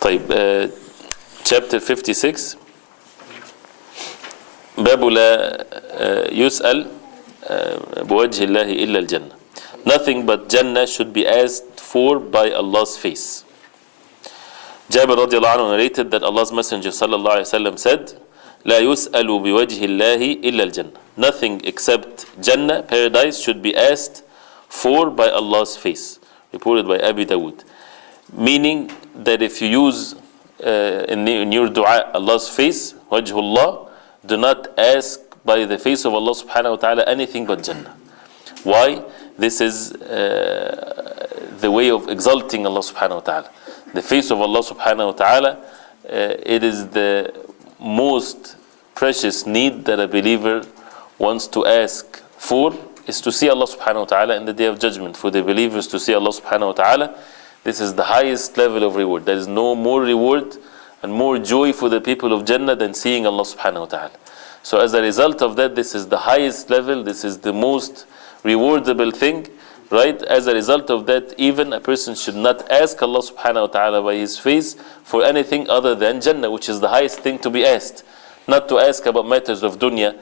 طيب, chapter 56 باب لا يسأل بوجه الله إلا الجنة. Nothing but Jannah should be asked for by Allah's face. Jabir radiallahu anhu narrated that Allah's Messenger sallallahu alayhi wa sallam said, لا يسأل بوجه الله إلا الجنة. Nothing except Jannah, paradise, should be asked for by Allah's face. Reported by Abi Dawood. Meaning that if you use in your dua Allah's face, wajhullah, do not ask by the face of Allah subhanahu wa ta'ala anything but Jannah. Why? This is the way of exalting Allah subhanahu wa ta'ala. The face of Allah subhanahu wa ta'ala, it is the most precious need that a believer wants to ask for, is to see Allah subhanahu wa ta'ala in the day of judgment. For the believers to see Allah subhanahu wa ta'ala, this is the highest level of reward. There is no more reward and more joy for the people of Jannah than seeing Allah subhanahu wa ta'ala. So as a result of that, this is the highest level, this is the most rewardable thing, right? As a result of that, even a person should not ask Allah subhanahu wa ta'ala by his face for anything other than Jannah, which is the highest thing to be asked. Not to ask about matters of dunya,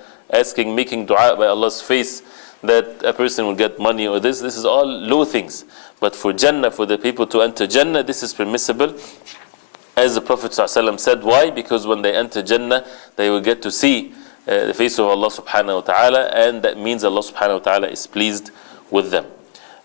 making dua by Allah's face, that a person will get money or this is all low things. But for Jannah, for the people to enter Jannah, this is permissible. As the Prophet ﷺ said, why? Because when they enter Jannah, they will get to see the face of Allah subhanahu wa ta'ala, and that means Allah subhanahu wa ta'ala is pleased with them.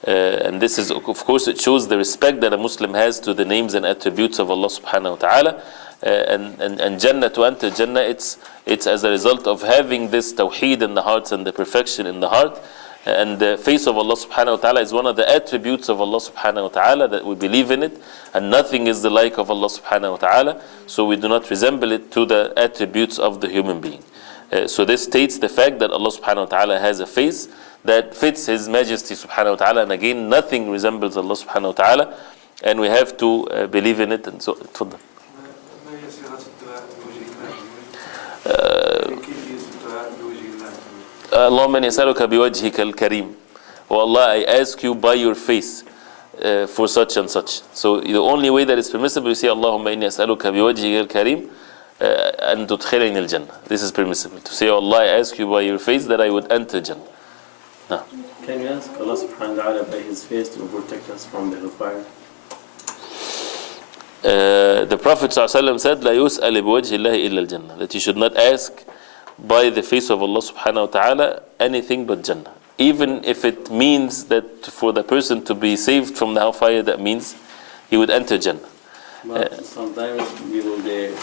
And this is, of course, it shows the respect that a Muslim has to the names and attributes of Allah subhanahu wa ta'ala. And Jannah, to enter Jannah, it's as a result of having this tawheed in the hearts and the perfection in the heart. And the face of Allah subhanahu wa ta'ala is one of the attributes of Allah subhanahu wa ta'ala, that we believe in it, and nothing is the like of Allah subhanahu wa ta'ala, so we do not resemble it to the attributes of the human being. So this states the fact that Allah subhanahu wa ta'ala has a face that fits His Majesty subhanahu wa ta'ala, and again nothing resembles Allah subhanahu wa ta'ala, and we have to believe in it. And so تفضل. اللهم إني أسألك بوجهك الكريم. Oh Allah, I ask you by your face for such and such. So the only way that is permissible, you say اللهم إني أسألك بوجهك الكريم أن تدخلني الجنة. This is permissible. To say, oh Allah, I ask you by your face that I would enter Jannah. No. Can you ask Allah subhanahu wa ta'ala by His face to protect us from the hellfire? The Prophet ﷺ said, لا يسأل بوجه الله إلا الجنة. That you should not ask by the face of Allah subhanahu wa ta'ala anything but Jannah. Even if it means that for the person to be saved from the hellfire, that means he would enter Jannah. But sometimes we will get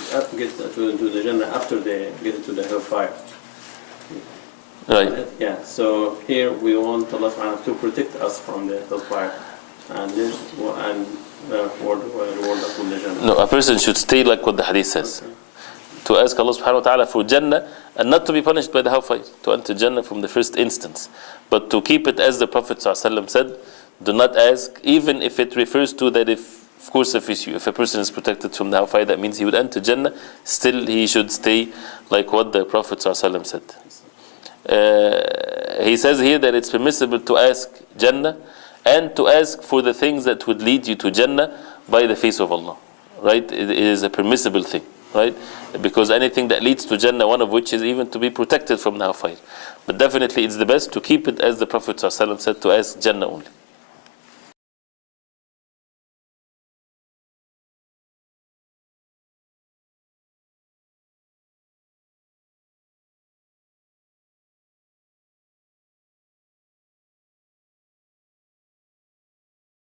to the Jannah after they get into the hellfire. Right. Yeah, so here we want Allah subhanahu wa ta'ala to protect us from the hellfire. And this reward us from the Jannah. No, a person should stay like what the hadith says. Okay. To ask Allah subhanahu wa ta'ala for Jannah and not to be punished by the hellfire, to enter Jannah from the first instance. But to keep it as the Prophet ﷺ said, do not ask, even if it refers to that if a person is protected from the hellfire, that means he would enter Jannah, still he should stay like what the Prophet ﷺ said. He says here that it's permissible to ask Jannah and to ask for the things that would lead you to Jannah by the face of Allah. Right? It is a permissible thing. Right? Because anything that leads to Jannah, one of which is even to be protected from the hellfire. But definitely it's the best to keep it as the Prophet ﷺ said, to ask Jannah only.